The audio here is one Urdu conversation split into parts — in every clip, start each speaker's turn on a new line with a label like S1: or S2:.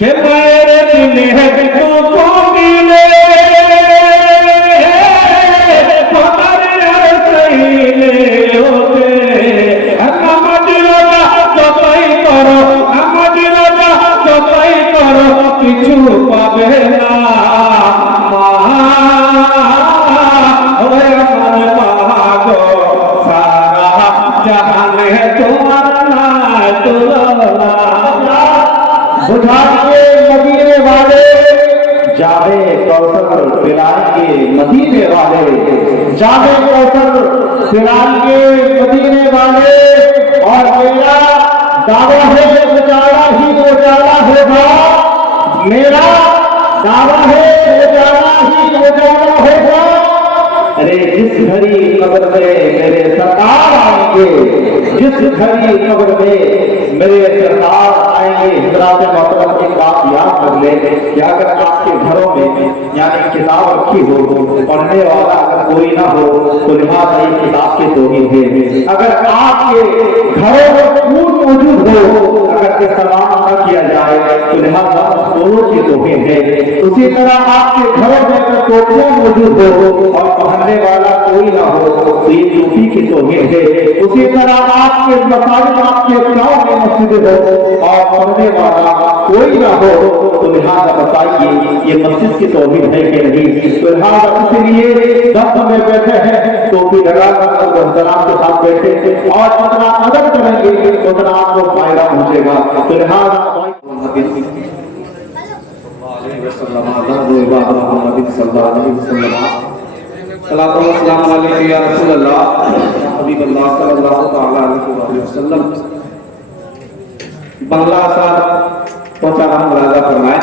S1: కేంద్ర
S2: جابے کوثر، بلال کے مدینے والے۔ جابے کوثر، بلال کے مدینے والے۔ اور میرا دعویٰ ہے کہ اجالا ہی تو اجالا ہوگا۔ میرا دعویٰ ہے کہ اجالا ہی تو اجالا ہوگا۔ ارے، جس گھڑی قبر میں میرے سرکار آئیں گے، جس گھڑی قبر میں میرے سرکار آئیں گے، حضرات محترم میں، یا اگر آپ کے گھروں میں یعنی کتاب رکھی ہو، پڑھنے والا اگر کوئی نہ ہو، تو لہٰذا یہ کتاب کے دو ہی ہے۔ اگر آپ کے گھروں میں پھول موجود ہو، اگر استعمال نہ کیا جائے، تو لہٰذا دونوں کے دو ہے۔ اسی طرح آپ کے گھروں میں اگر ٹوپیاں موجود ہو اور پہننے والا کوئی نہ ہو، تو یہ ٹوپی کی تو توہین ہے۔ اسی طرح آپ کے مسائل آپ کے گاؤں میں مسجد ہو اور پڑھنے والا کوئی نہ ہو تو لہٰذا بتائیے یہ مسجد کی توحید ہے کہ نہیں؟ تو لہٰذا اس لیے دس میں بیٹھے ہیں تو ٹوپی لگا کر احترام کے ساتھ بیٹھے اور جتنا مدد کریں گے، اتنا آپ کو فائدہ پہنچے گا۔ تو لہٰذا
S1: بنگلہ صاحب কথা আমার রাজা ফরমায়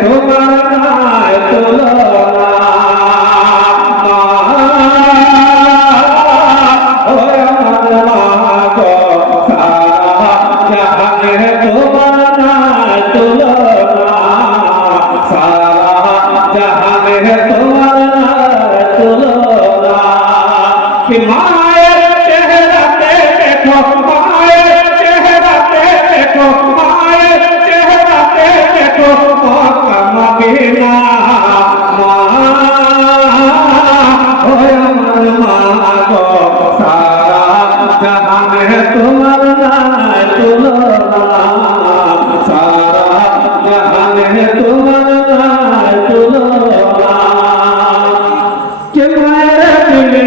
S1: তোমার তোলা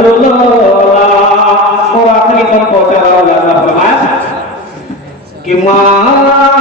S1: Rasulullah Wa akhirat wa sallallahu alaihi wa sallam